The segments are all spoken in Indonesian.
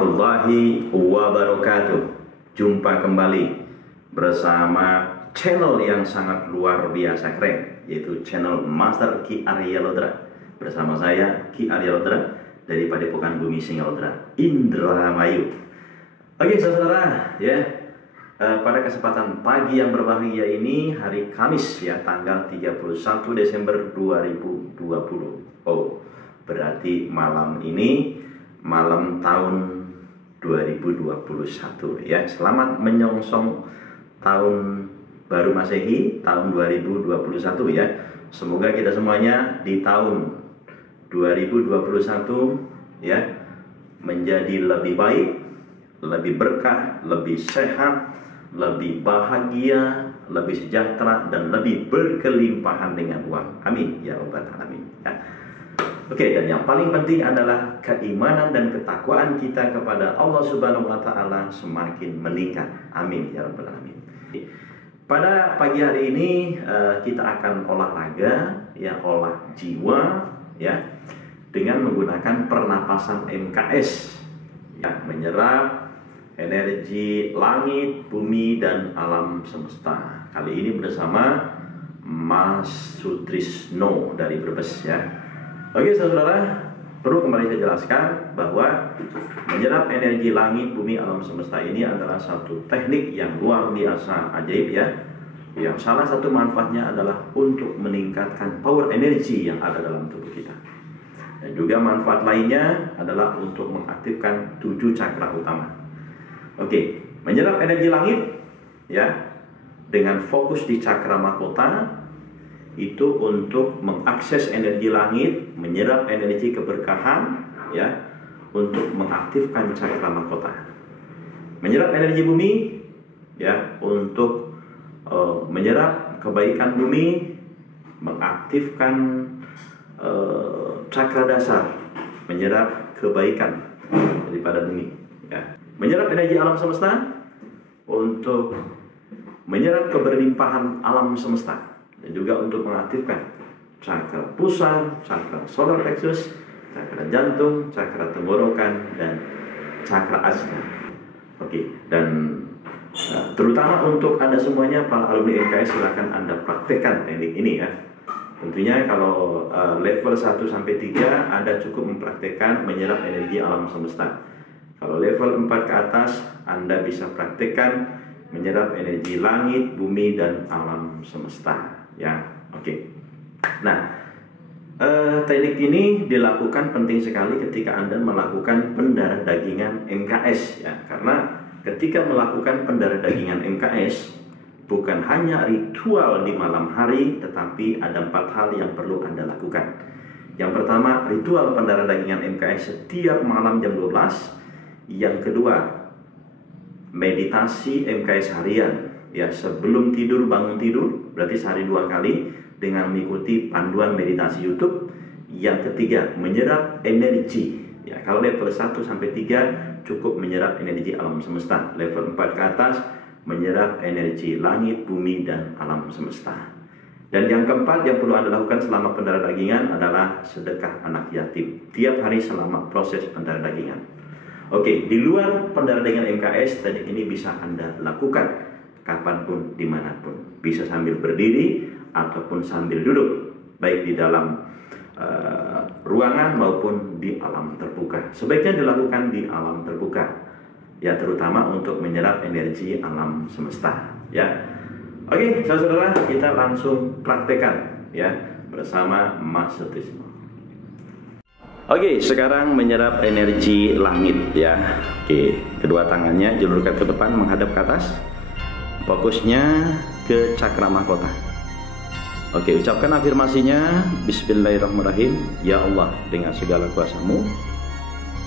warahmatullahi wabarakatuh. Jumpa kembali bersama channel yang sangat luar biasa keren, yaitu channel Master Ki Arya Lodra. Bersama saya Ki Arya Lodra dari Padepokan Bumi Singalodra, Indramayu. Oke saudara, ya, pada kesempatan pagi yang berbahagia ini, hari Kamis ya, tanggal 31 Desember 2020. Oh, berarti malam ini malam tahun 2021 ya. Selamat menyongsong tahun baru Masehi tahun 2021 ya. Semoga kita semuanya di tahun 2021 ya menjadi lebih baik, lebih berkah, lebih sehat, lebih bahagia, lebih sejahtera, dan lebih berkelimpahan dengan uang. Amin ya rabbal alamin ya. Oke, dan yang paling penting adalah keimanan dan ketakwaan kita kepada Allah Subhanahu wa Ta'ala semakin meningkat. Amin ya rabbal alamin. Pada pagi hari ini kita akan olahraga ya, olah jiwa ya, dengan menggunakan pernapasan MKS ya, menyerap energi langit, bumi, dan alam semesta. Kali ini bersama Mas Sutrisno dari Brebes ya. Oke saudara, perlu kembali saya jelaskan bahwa menyerap energi langit, bumi, alam semesta ini adalah satu teknik yang luar biasa ajaib ya. Yang salah satu manfaatnya adalah untuk meningkatkan power energi yang ada dalam tubuh kita. Dan juga manfaat lainnya adalah untuk mengaktifkan 7 cakra utama. Oke, menyerap energi langit ya dengan fokus di cakra mahkota itu untuk mengakses energi langit, menyerap energi keberkahan ya, untuk mengaktifkan cakra mahkota. Menyerap energi bumi ya, untuk menyerap kebaikan bumi, mengaktifkan cakra dasar, menyerap kebaikan daripada bumi ya. Menyerap energi alam semesta untuk menyerap keberlimpahan alam semesta, dan juga untuk mengaktifkan cakra pusar, cakra solar plexus, cakra jantung, cakra tenggorokan, dan cakra ajna. Oke, dan terutama untuk Anda semuanya para alumni MKS, silakan Anda praktekkan teknik ini ya. Tentunya kalau level 1 sampai 3 Anda cukup mempraktekkan menyerap energi alam semesta. Kalau level 4 ke atas Anda bisa praktekkan menyerap energi langit, bumi, dan alam semesta ya. Oke. Nah, teknik ini dilakukan penting sekali ketika Anda melakukan pendarah dagingan MKS ya. Karena ketika melakukan pendarah dagingan MKS, bukan hanya ritual di malam hari, tetapi ada 4 hal yang perlu Anda lakukan. Yang pertama, ritual pendarah dagingan MKS setiap malam jam 12. Yang kedua, meditasi MKS harian ya, sebelum tidur, bangun tidur, berarti sehari 2 kali dengan mengikuti panduan meditasi YouTube. Yang ketiga, menyerap energi ya. Kalau level 1 sampai 3 cukup menyerap energi alam semesta. Level 4 ke atas menyerap energi langit, bumi, dan alam semesta. Dan yang keempat yang perlu Anda lakukan selama pendarah dagingan adalah sedekah anak yatim tiap hari selama proses pendarah dagingan. Oke, di luar pendarah dagingan MKS, teknik ini bisa Anda lakukan kapanpun, dimanapun. Bisa sambil berdiri ataupun sambil duduk, baik di dalam ruangan maupun di alam terbuka. Sebaiknya dilakukan di alam terbuka ya, terutama untuk menyerap energi alam semesta ya. Oke saudara, kita langsung praktekkan ya bersama Mas Sutrisno. Oke, sekarang menyerap energi langit ya. Oke, kedua tangannya julurkan ke depan menghadap ke atas. Fokusnya ke cakra mahkota. Oke, ucapkan afirmasinya. Bismillahirrahmanirrahim. Ya Allah, dengan segala kuasa-Mu,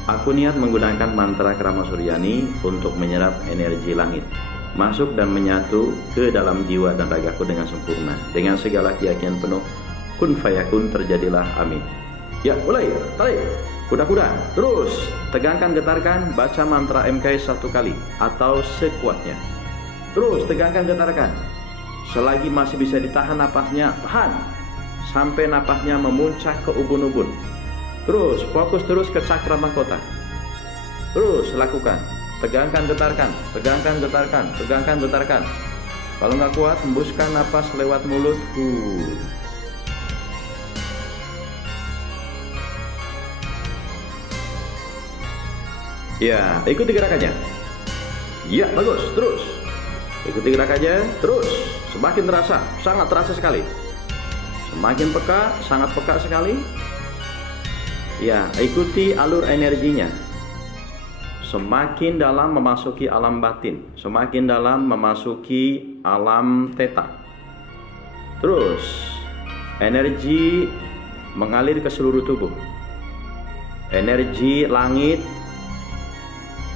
aku niat menggunakan mantra Krama Suryani untuk menyerap energi langit, masuk dan menyatu ke dalam jiwa dan ragaku dengan sempurna. Dengan segala keyakinan penuh, kun fayakun, terjadilah, amin. Ya, mulai, tarik kuda-kuda, terus tegangkan, getarkan, baca mantra MKS 1 kali atau sekuatnya. Terus tegangkan, getarkan. Selagi masih bisa ditahan napasnya, tahan sampai napasnya memuncak ke ubun-ubun. Terus fokus terus ke cakra mahkota. Terus lakukan. Tegangkan, getarkan, tegangkan, getarkan, tegangkan, getarkan. Kalau nggak kuat, hembuskan napas lewat mulut. Ya, ikuti gerakannya. Ya, bagus. Terus. Ikuti gerakannya. Terus. Semakin terasa, sangat terasa sekali. Semakin peka, sangat peka sekali. Ya, ikuti alur energinya. Semakin dalam memasuki alam batin, semakin dalam memasuki alam theta. Terus, energi mengalir ke seluruh tubuh. Energi langit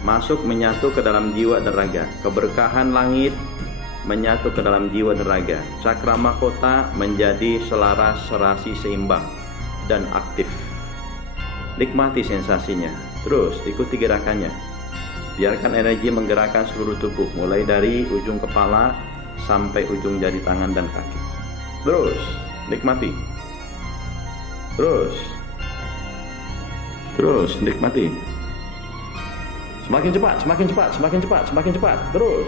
masuk menyatu ke dalam jiwa dan raga. Keberkahan langit menyatu ke dalam jiwa dan raga. Cakra mahkota menjadi selaras, serasi, seimbang dan aktif. Nikmati sensasinya. Terus ikuti gerakannya. Biarkan energi menggerakkan seluruh tubuh, mulai dari ujung kepala sampai ujung jari tangan dan kaki. Terus nikmati. Terus nikmati. Semakin cepat, semakin cepat, semakin cepat, semakin cepat. Terus,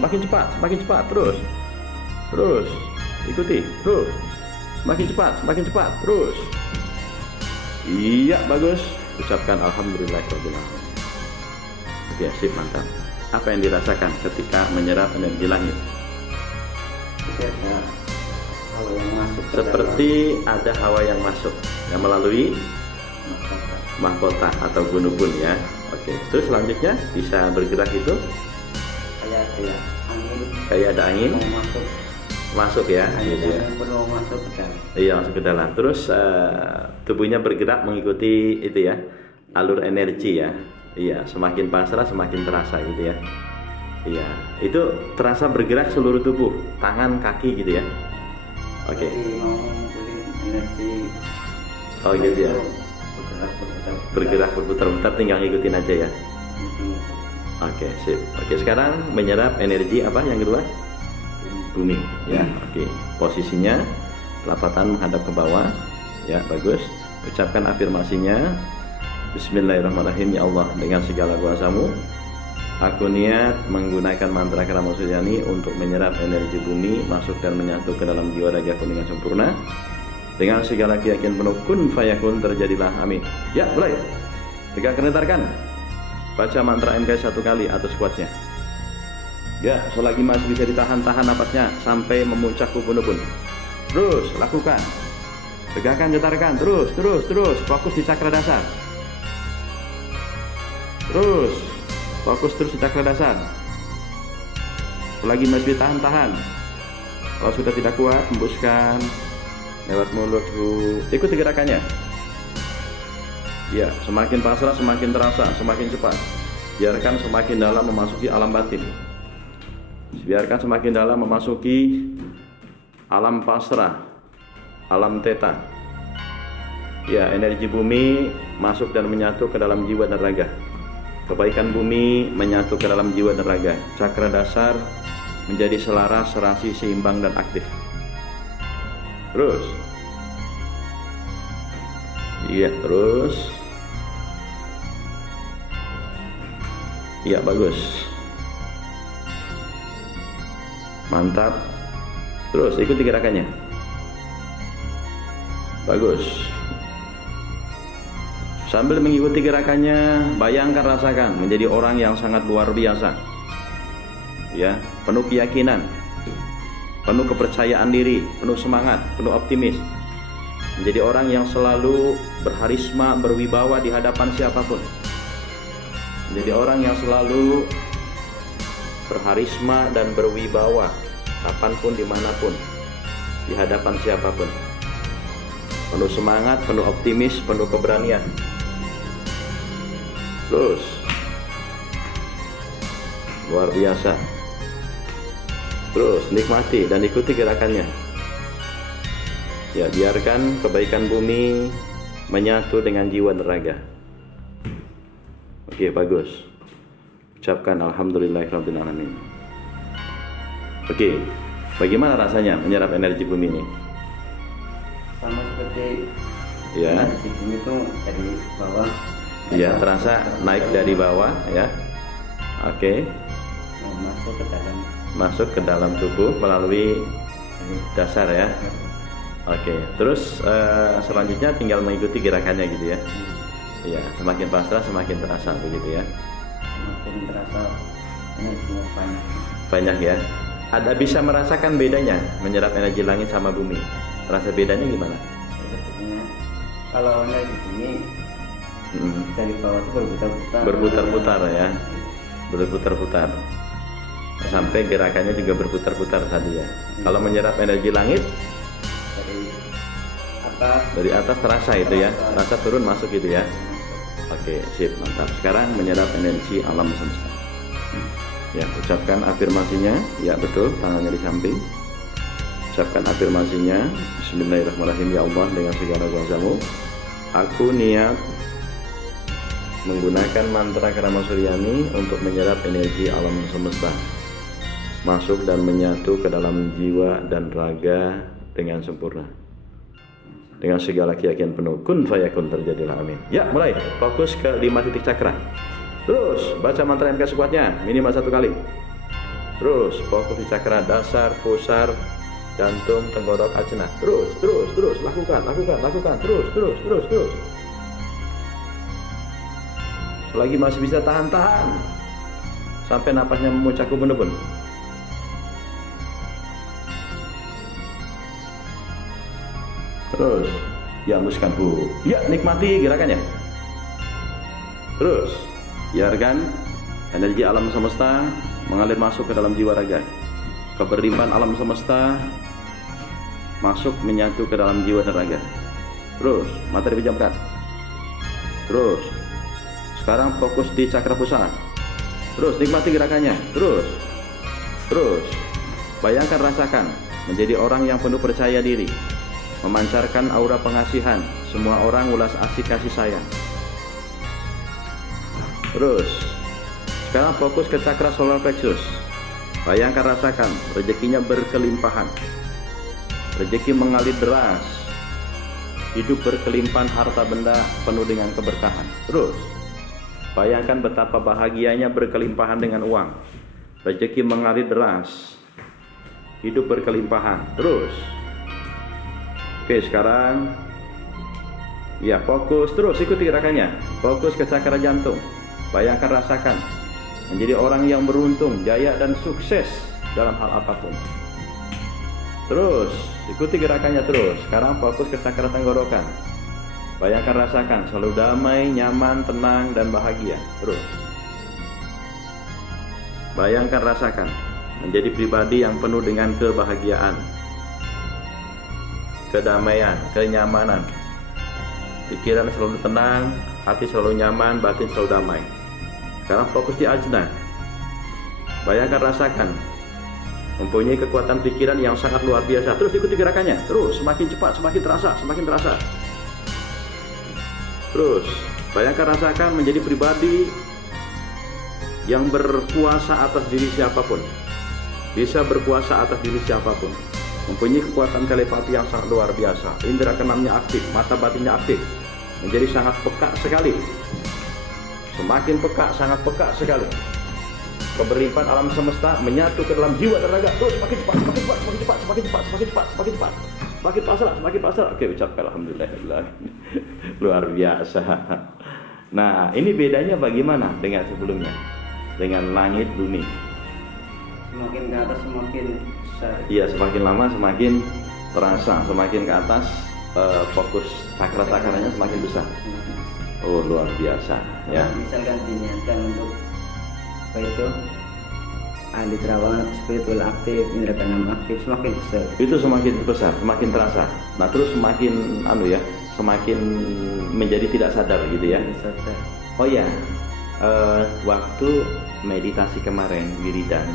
semakin cepat, semakin cepat. Terus, ikuti. Terus, semakin cepat, semakin cepat. Terus. Iya, bagus. Ucapkan alhamdulillahirobbilalamin. Oke, sip, mantap. Apa yang dirasakan ketika menyerap energi langit? Ada hawa yang masuk. Seperti ada hawa yang masuk yang melalui mahkota atau gunung-gun ya. Oke, terus selanjutnya bisa bergerak itu Kayak angin. kayak ada angin Mau masuk ya, angin gitu ya. perlu masuk ke dalam. Iya, masuk ke dalam. Terus tubuhnya bergerak mengikuti itu ya, alur energi ya. Iya, semakin pasrah semakin terasa gitu ya. Iya, itu terasa bergerak seluruh tubuh, tangan, kaki gitu ya. Oke. Jadi mau ngumpulin energi. Oh gitu ya. Bergerak Berputar-putar, tinggal ngikutin aja ya. Oke, sip. Oke, sekarang menyerap energi apa yang kedua? Bumi ya. Oke, posisinya telapak tangan menghadap ke bawah ya, bagus. Ucapkan afirmasinya. Bismillahirrahmanirrahim. Ya Allah, dengan segala kuasamu, aku niat menggunakan mantra Krama Suryani untuk menyerap energi bumi masuk dan menyatu ke dalam jiwa ragaku dengan sempurna. Dengan segala keyakinan penuh, kun fayakun, terjadilah, amin. Ya, mulai. Tegakkan, getarkan. Baca mantra MK 1 kali atau sekuatnya. Ya, selagi masih bisa ditahan-tahan napasnya sampai memuncak ubun-ubun. Terus lakukan. Tegakkan, getarkan. Terus. Fokus di cakra dasar. Terus fokus terus di cakra dasar. Selagi masih ditahan-tahan. Kalau sudah tidak kuat, hembuskan lewat mulut. Ikuti gerakannya. Ya, semakin pasrah semakin terasa, semakin cepat. Biarkan semakin dalam memasuki alam batin. Biarkan semakin dalam memasuki alam pasrah, alam theta. Ya, energi bumi masuk dan menyatu ke dalam jiwa dan raga. Kebaikan bumi menyatu ke dalam jiwa dan raga. Cakra dasar menjadi selaras, serasi, seimbang dan aktif. Terus. Iya, terus. Iya, bagus. Mantap. Terus ikuti gerakannya. Bagus. Sambil mengikuti gerakannya, bayangkan, rasakan menjadi orang yang sangat luar biasa. Ya, penuh keyakinan, penuh kepercayaan diri, penuh semangat, penuh optimis. Menjadi orang yang selalu berharisma, berwibawa di hadapan siapapun. Menjadi orang yang selalu berharisma dan berwibawa kapanpun, dimanapun, di hadapan siapapun. Penuh semangat, penuh optimis, penuh keberanian. Terus luar biasa. Terus nikmati dan ikuti gerakannya. Ya, biarkan kebaikan bumi menyatu dengan jiwa dan raga. Oke, bagus. Ucapkan alhamdulillahirobbilalamin. Oke, bagaimana rasanya menyerap energi bumi ini? Sama seperti Ya. energi bumi itu dari bawah Ya, terasa naik dari bawah ya. Oke. masuk ke dalam. Masuk ke dalam tubuh melalui dasar ya. Oke. Terus selanjutnya tinggal mengikuti gerakannya gitu ya. Iya, semakin pasrah semakin terasa begitu ya. Semakin terasa energinya banyak. Banyak ya. Ada bisa merasakan bedanya menyerap energi langit sama bumi. Rasa bedanya gimana? Biasanya kalau energi bumi dari bawah itu berputar-putar. Berputar-putar ya. Berputar-putar. Sampai gerakannya juga berputar-putar tadi ya. Kalau menyerap energi langit dari atas terasa itu ya. Rasa turun masuk gitu ya. Oke, sip, mantap. Sekarang menyerap energi alam semesta. Ya, ucapkan afirmasinya. Ya, betul, tangannya di samping. Ucapkan afirmasinya. Bismillahirrahmanirrahim. Ya Allah, dengan segala kuasa-Mu, aku niat menggunakan mantra Krama Suryani untuk menyerap energi alam semesta, masuk dan menyatu ke dalam jiwa dan raga dengan sempurna. Dengan segala keyakinan penuh, kun fayakun, terjadilah, amin. Ya, mulai. Fokus ke 5 titik cakra. Terus baca mantra MK sekuatnya minimal 1 kali. Terus fokus di cakra dasar, pusar, jantung, tenggorok, ajna. Terus lakukan. Terus. Selagi masih bisa tahan sampai napasnya memuncak ubun-ubun. Terus dihembuskan ya, nikmati gerakannya. Terus biarkan energi alam semesta mengalir masuk ke dalam jiwa raga. Keberlimpahan alam semesta masuk menyatu ke dalam jiwa dan raga. Terus materi dipejamkan. Terus sekarang fokus di cakra pusat. Terus nikmati gerakannya. Terus bayangkan, rasakan menjadi orang yang penuh percaya diri, memancarkan aura pengasihan. Semua orang ulas asik kasih sayang. Terus sekarang fokus ke cakra solar plexus. Bayangkan, rasakan rezekinya berkelimpahan. Rezeki mengalir deras. Hidup berkelimpahan harta benda penuh dengan keberkahan. Terus bayangkan betapa bahagianya berkelimpahan dengan uang. Rezeki mengalir deras. Hidup berkelimpahan. Terus. Oke, sekarang ya, fokus terus, ikuti gerakannya. Fokus ke cakra jantung. Bayangkan, rasakan menjadi orang yang beruntung, jaya dan sukses dalam hal apapun. Terus ikuti gerakannya terus. Sekarang fokus ke cakra tenggorokan. Bayangkan, rasakan selalu damai, nyaman, tenang dan bahagia. Terus bayangkan, rasakan menjadi pribadi yang penuh dengan kebahagiaan, kedamaian, kenyamanan. Pikiran selalu tenang, hati selalu nyaman, batin selalu damai. Sekarang fokus di ajna. Bayangkan, rasakan mempunyai kekuatan pikiran yang sangat luar biasa. Terus ikuti gerakannya. Terus semakin cepat, semakin terasa. Terus bayangkan, rasakan menjadi pribadi yang berkuasa atas diri siapapun. Bisa berkuasa atas diri siapapun. Mempunyai kekuatan telepati yang sangat luar biasa. Indera keenamnya aktif, mata batinnya aktif. Menjadi sangat peka sekali. Semakin peka, sangat peka sekali. Keberlimpahan alam semesta menyatu ke dalam jiwa dan raga. Terus semakin cepat. Semakin pasrah. Oke, ucapkan alhamdulillah. Luar biasa. Nah, ini bedanya bagaimana dengan sebelumnya? Dengan langit bumi. Semakin ke atas semakin besar. Iya, semakin lama semakin terasa. Semakin ke atas fokus cakra-cakranya semakin besar. Oh, luar biasa ya. Misalkan diniatkan untuk apa itu, ahli terawangan atau spiritual aktif, indera keenam aktif, semakin besar. Itu semakin besar, semakin terasa. Nah, terus semakin semakin menjadi tidak sadar gitu ya. Sadar. Oh ya, waktu meditasi kemarin wiridan,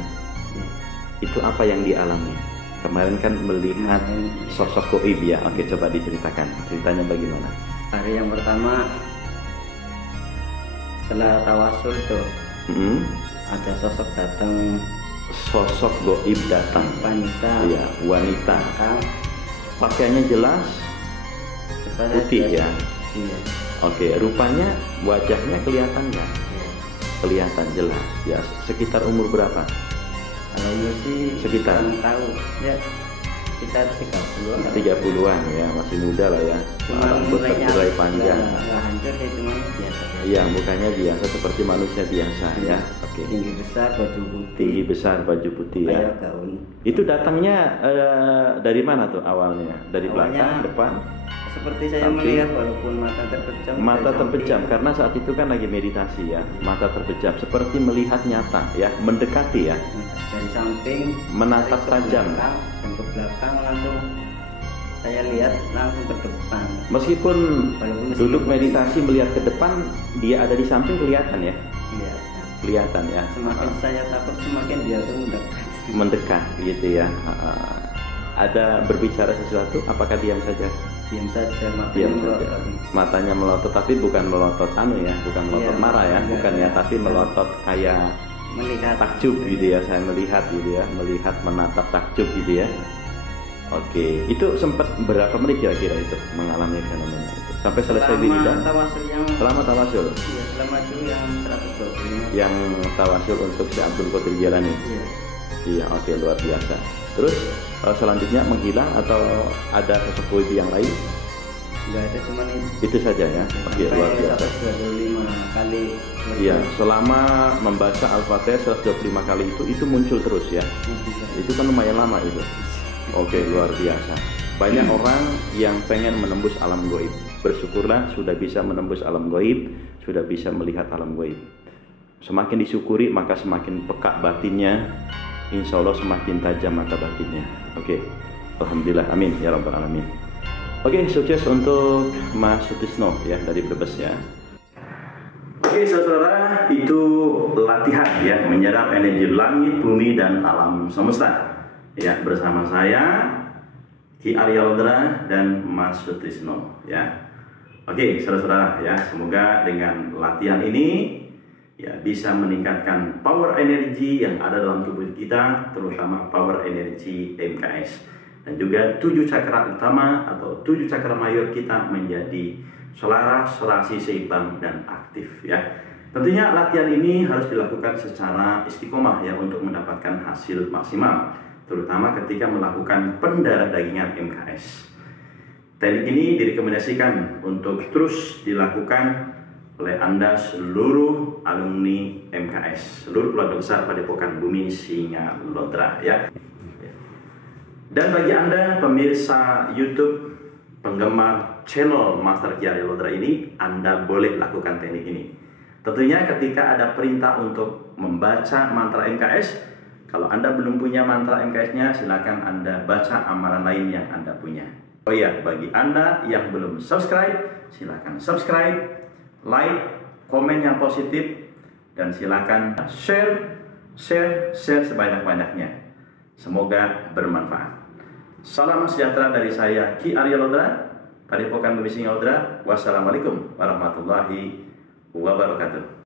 itu apa yang dialami? Kemarin kan melihat sosok goib ya. Oke, coba diceritakan. Ceritanya bagaimana? Hari yang pertama setelah tawasul itu ada sosok datang. Sosok goib datang. Wanita. Iya, wanita. Pakaiannya jelas putih ya. Iya. Oke, rupanya Wajahnya kelihatan nggak? Kelihatan jelas. Ya, sekitar umur berapa? Kalau umur sih Sekitar? kurang tahu ya, sekitar 30-an. 30-an ya, masih muda lah ya. Rambut terberai panjang. Nggak hancur ya, cuma biasa. Iya, mukanya biasa seperti manusia biasa ya. Oke. Tinggi besar, baju putih. Tinggi besar, baju putih ya. Kayak gaun. Itu datangnya dari mana tuh awalnya? Dari Awalnya belakang, depan? Seperti saya Samping. melihat walaupun mata terpejam. Mata dari terpejam samping. karena saat itu kan lagi meditasi ya. Mata terpejam seperti melihat nyata ya, mendekati ya. Dari samping Menatap tarik ke tajam. belakang, dan ke belakang langsung saya lihat langsung ke depan. Meskipun Walaupun duduk meditasi melihat ke depan, dia ada di samping kelihatan ya. Iya. Kelihatan ya. Semakin saya takut semakin dia tuh mendekat. Mendekat gitu ya. Ada berbicara sesuatu, apakah diam saja? Diam saja, matanya Diam saja. melotot. Matanya melotot, tapi bukan melotot ya, bukan melotot Iya, marah ya, enggak, bukan ya, enggak. tapi melotot kayak Melihat takjub gitu ya, saya melihat gitu ya, melihat menatap takjub gitu ya. Oke, itu sempat berapa menit kira-kira itu mengalami fenomena itu? Sampai selesai wiridan? tawasul yang Selama tawasul, iya, selama itu yang 125. yang tawasul untuk si Abdul Qadir Jailani. Iya. Iya, oke, luar biasa. Terus selanjutnya menghilang atau ada sosok wibi yang lain? Enggak ada, cuman Itu saja ya. Oke, luar sampai biasa. 125 kali. Iya, selama membaca Al-Fatihah 125 kali itu muncul terus ya. Itu kan lumayan lama itu. Oke, luar biasa. Banyak orang yang pengen menembus alam gaib. Bersyukurlah sudah bisa menembus alam gaib, sudah bisa melihat alam gaib. Semakin disyukuri maka semakin peka batinnya. Insya Allah semakin tajam mata batinnya. Oke, alhamdulillah, amin ya rabbal alamin. Oke, sukses untuk Mas Sutisno ya dari Brebes ya. Oke, saudara, itu latihan ya menyerap energi langit, bumi dan alam semesta. Ya, bersama saya Ki Arya Lodra dan Mas Sutisno ya. Oke, saudara-saudara ya, semoga dengan latihan ini ya bisa meningkatkan power energi yang ada dalam tubuh kita, terutama power energi MKS, dan juga 7 cakra utama atau 7 cakra mayor kita menjadi selaras, serasi, seimbang dan aktif ya. Tentunya latihan ini harus dilakukan secara istiqomah ya untuk mendapatkan hasil maksimal, terutama ketika melakukan pendarah dagingan MKS. Teknik ini direkomendasikan untuk terus dilakukan oleh Anda seluruh alumni MKS, seluruh keluarga besar Padepokan Bumi Singa Lodra ya. Dan bagi Anda pemirsa YouTube penggemar channel Master Ki Arya Lodra ini, Anda boleh lakukan teknik ini. Tentunya ketika ada perintah untuk membaca mantra MKS, kalau Anda belum punya mantra MKS-nya, silakan Anda baca amalan lain yang Anda punya. Oh iya, bagi Anda yang belum subscribe, silakan subscribe, like, komen yang positif, dan silakan share sebanyak-banyaknya. Semoga bermanfaat. Salam sejahtera dari saya Ki Arya Lodra, Padepokan Bumi Singa Lodra. Wassalamualaikum warahmatullahi wabarakatuh.